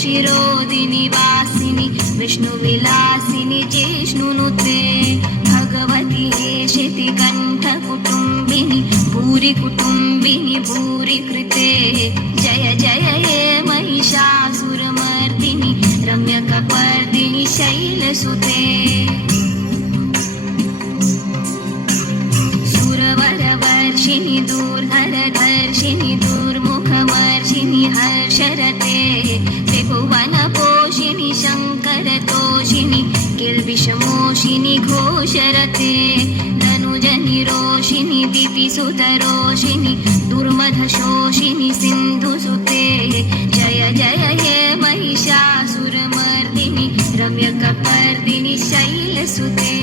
शिरोदिनि वासिनि विष्णुविलासिनि जिष्णुनुते भगवति हेशिति कण्ठकुटुम्बिनि भूरि कुटुम्बिनि भूरि कृते जय जय हे महिषासुरमर्दिनि रम्यकपर्दिनि शैलसुते सुरवरवर्षिणि दूर्धरधर्षिणि दूर्मुखमर्षिणि हर्षरते त्रिभुवनपोषिणि शङ्करतोषिणि किल्बिषमोषिणि घोषरते धनुजनिरोषिणि दितिसुतरोषिणि दुर्मधशोषिणि सिन्धुसुते जय जय हे महिषासुरमर्दिनि रम्यकपर्दिनि शैलसुते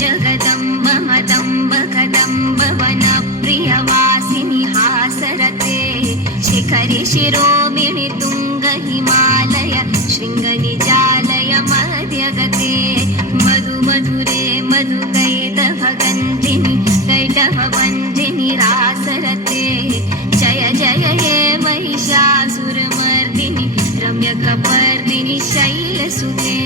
जगदम्ब मदम्ब कदम्ब वनप्रियवासिनि हासरते शिखरि शिरोमिणि तुङ्ग हिमालय शृङ्गनिजालय मध्यगते मधु मधुरे मधुकैटभगन्धिनि कैटभवन्धिनि रासरते जय जय हे महिषासुरमर्दिनि रम्यकपर्दिनि शैलसुते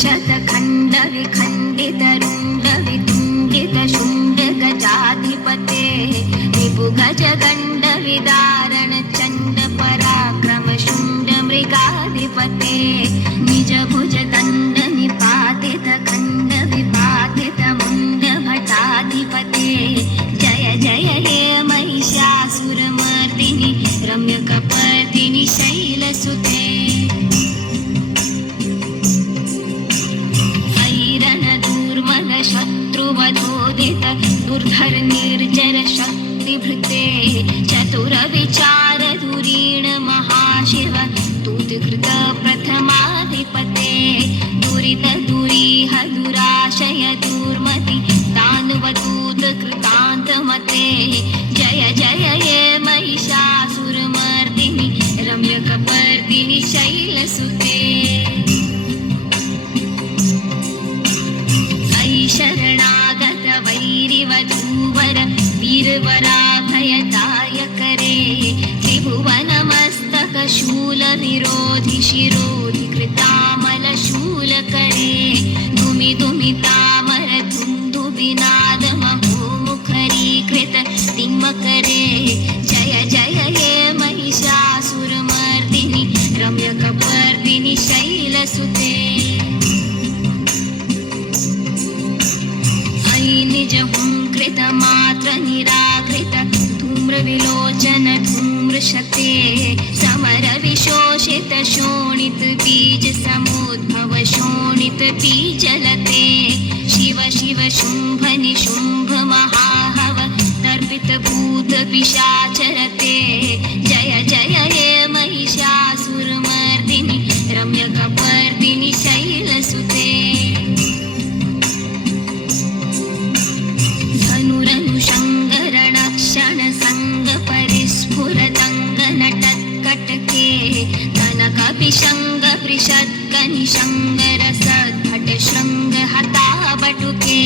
शतखण्डविखण्डितरुण्डवितुण्डितशुण्डगजाधिपते रिपुगजगण्डविदारण चण्डपराक्रम शुण्डमृगाधिपते निजभुजदण्डनिपातित खण्डविपातित मुण्डभटाधिपते जय जय हे महिषासुरमर्दिनि रम्यकपर्दिनि शैलसुते शत्रुवधोदित दुर्धर निर्जर शक्तिभृते चतुरविचार धुरीण महाशिव दूतकृत प्रथमाधिपते दुरित दुरीह दुराशय दुर्मति दानवदूत कृतान्तमते जय जय हे महिषासुरमर्दिनि रम्यकपर्दिनि शैलसुते शरणागत वैरिवधूवर वीरवराभयदायकरे त्रिभुवनमस्तक शूलविरोधि शिरोधि कृतामलशूलकरे धुमि धुमितामर धुन्दुबिनाद महोमुखरीकृत तिम्मकरे जय जय हे महिषासुरमर्दिनि रम्यकपर्दिनि शैलसुते निज हुंकृत मात्र निराकृत धूम्रविलोचन धूम्रशते समर विशोषित शोणित बीज समुद्भव शोणित बीजलते शिव शिव शुंभ निशुंभ महाहव तर्पित भूत पिशाचरते जय जय हे महिषासुरमर्दिनि रम्यकपर्दिनि शैलसुते धनुरनुषङ्गरणक्षण संग परिस्फुरदङ्ग नटत्कटके कनकपिशङ्ग पृषत्कनिशङ्गरसद्भट शृङ्ग हताबटुके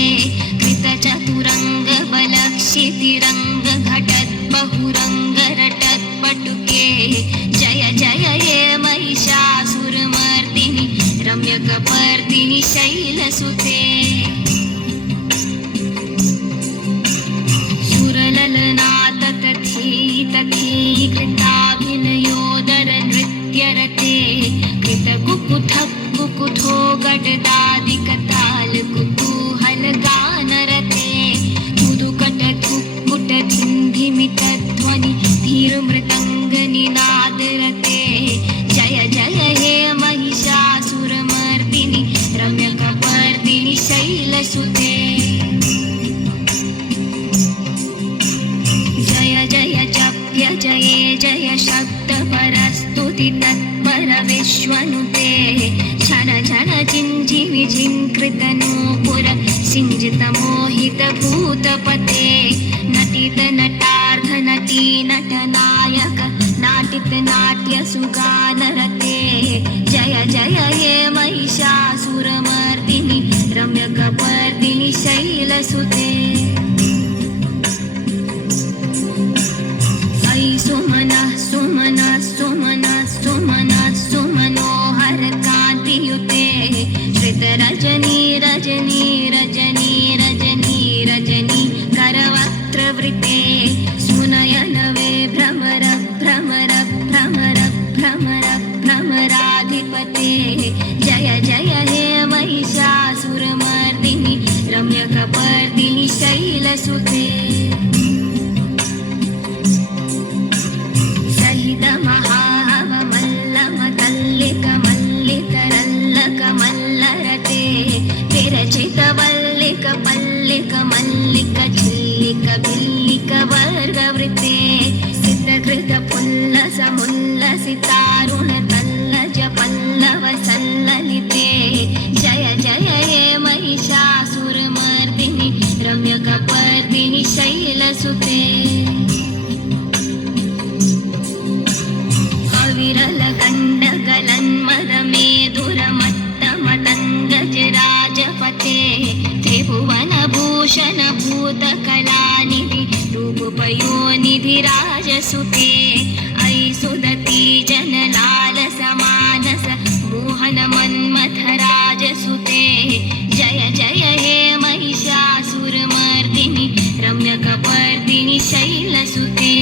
कृतचतुरङ्ग बलक्षितिरङ्ग घटत् बहुरङ्ग रटत्पटुके जय जय हे महिषासुरमर्दिनि रम्यकपर्दिनि शैलसुते तथेयि कृताभिनयोदर नृत्यरते कृतकुकुथ कुकुथो गडदादिकताल कुतूहल गानरते मुदुकट कुक्कुट धिन्धिमितध्वनि धीरमृदङ्ग निनादरते जय जय हे महिषासुर शैलसुते जय जय जप्य जये जय शब्दपरस्तुति तत्पर विश्वनुते क्षण क्षण जिञ्जिवि जिङ्कृतनूपुर सिञ्जित मोहित भूतपते नटित नटार्ध नटी नटनायक नाटित नाट्य सुगानरते जय जय हे महिषासुरमर्दिनि रम्यकपर्दिनि शैलसुते। रम्यकपर्दिनि शैलसुते सलितमहावमल्लमतल्लिकमल्लितरल्लकमल्लरते विरचितवल्लिकपल्लिकमल्लिकझिल्लिकभिल्लिकवर्गवृते सिद्धकृतपुल्लसमुल्लसितारुणतल्लजपल्लवसल्ललिते जय जय हे महिषासुरमर्दिनि रम्यकपर्दिनि शैलसुते विरलगण्डगलन्मदमेधुरमत्तमतङ्गजराजपते त्रिभुवनभूषणभूतकलानिधि रूपपयोनिधिराजसुते अयि सुदती जनलालसमानस मोहनमन्मथराजसुते जय जय हे महिषासुरमर्दिनि रम्यकपर्दिनि शैलसुते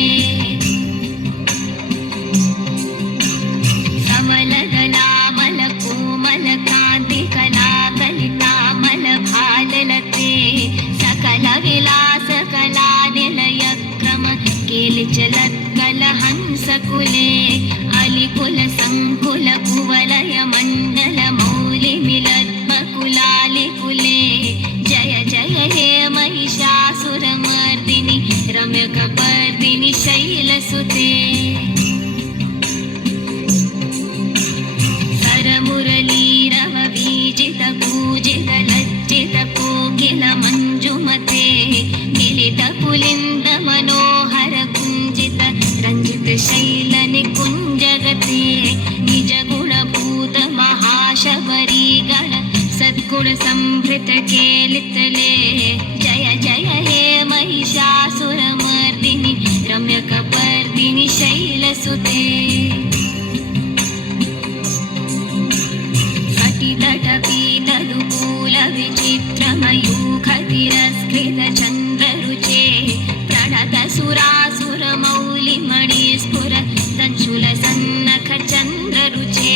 कमलदलामलकोमलकान्तिकलाकलितामलभाललते सकलविलासकलानिलयक्रम केलिचलत्कलहंसकुले अलिकुलसङ्कुलकुवलयमण्डलमौलिमिलद्मकुलालिकुले जय जय हे महिषासुरमर्दिनि रम्यकपर्दिनि शैलसुते मुरलीरववीजितपूजितलज्जितकोकिलमञ्जुमते मिलितपुलिन्दमनोहरकुञ्जित रञ्जितशैलनिकुञ्जगते निजगुणभूतमहाशबरीगण सद्गुणसंभृतकेलितले जय जय हे महिषासुरमर्दिनि रम्यकपर्दिनि शैलसुते कटितटपीतदुकूलविचित्रमयूखतिरस्कृतचन्द्ररुचे प्रणतसुरासुरमौलिमणिस्फुर तञ्चुलसन्नखचन्द्ररुचे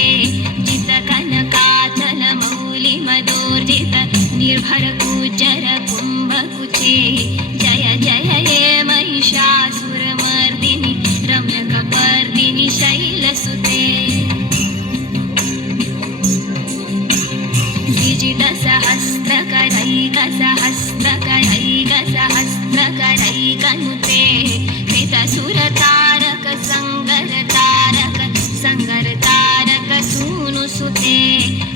जितकनकाचलमौलिमदोर्जित निर्भरकुचरकुम्भकुचे जय जय हे महिषासुरमर्दिनि रम्यकपर्दिनि शैलसुते सहस्रकरैकसहस्रकरैकसहस्रकरैकनुते कृतसुरतारक संगरतारक संगरतारक सूनुसुते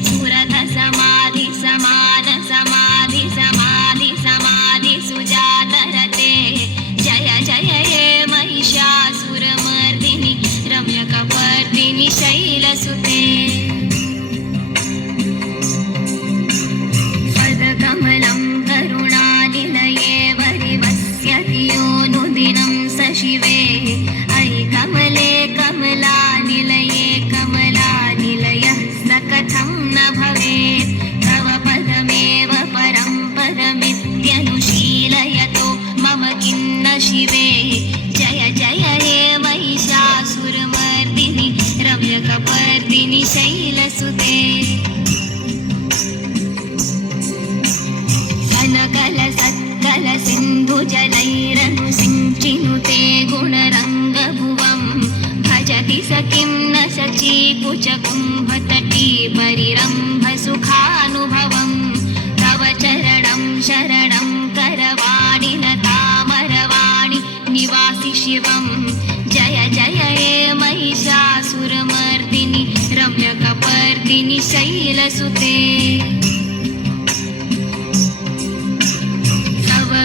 सुरथ समाधि समान समाधि समाधि समाधि सुजातरते जय जय हे महिषासुरमर्दिनि रम्यकपर्दिनि शैलसुते कमलं करुणानिलये वरिवस्यति योऽनुदिनं स शिवे अयि कमले कमलानिलये कमलानिलयः स कथं न भवेत् तव पदमेव परं पदमित्यनुशीलयतो मम किं न शिवे जय जय हे महिषासुरमर्दिनि रम्यकपर्दिनि शैलसुते कलसत्कलसिन्धुजलैरनुसिञ्चिनुते गुणरङ्गभुवं भजति स किं न शचीकुचकुम्भतटी परिरम्भसुखानुभवं तव चरणं शरणं करवाणि न तामरवाणि निवासि शिवं जय जय हे महिषासुरमर्दिनि रम्यकपर्दिनि शैलसुते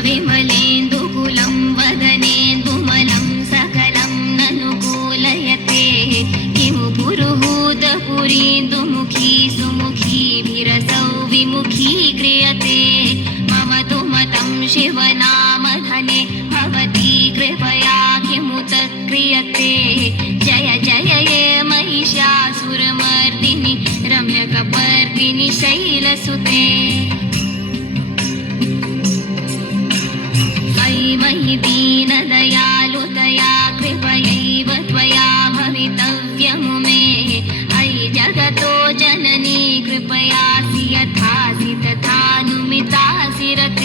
विमलेन्दुकुलं वदनेन्दुमलं सकलं ननुकूलयते किमु पुरुहूतपुरीन्दुमुखी सुमुखीभिरसौ विमुखी क्रियते मम तु मतं शिवनामधने भवती कृपया किमुत क्रियते जय जय हे महिषासुरमर्दिनि रम्यकपर्दिनि शैलसुते मयि दीनदयालुतया कृपयैव त्वया भवितव्यमु मे अयि जगतो जननी कृपयासि यथासि तथानुमितासि रथ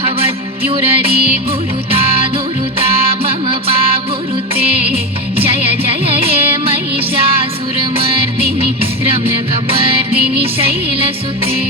भवत्युररी गुरुता दुरुता मम पा गुरुते जय जय हे महिषासुरमर्दिनि रम्यकपर्दिनि शैलसुते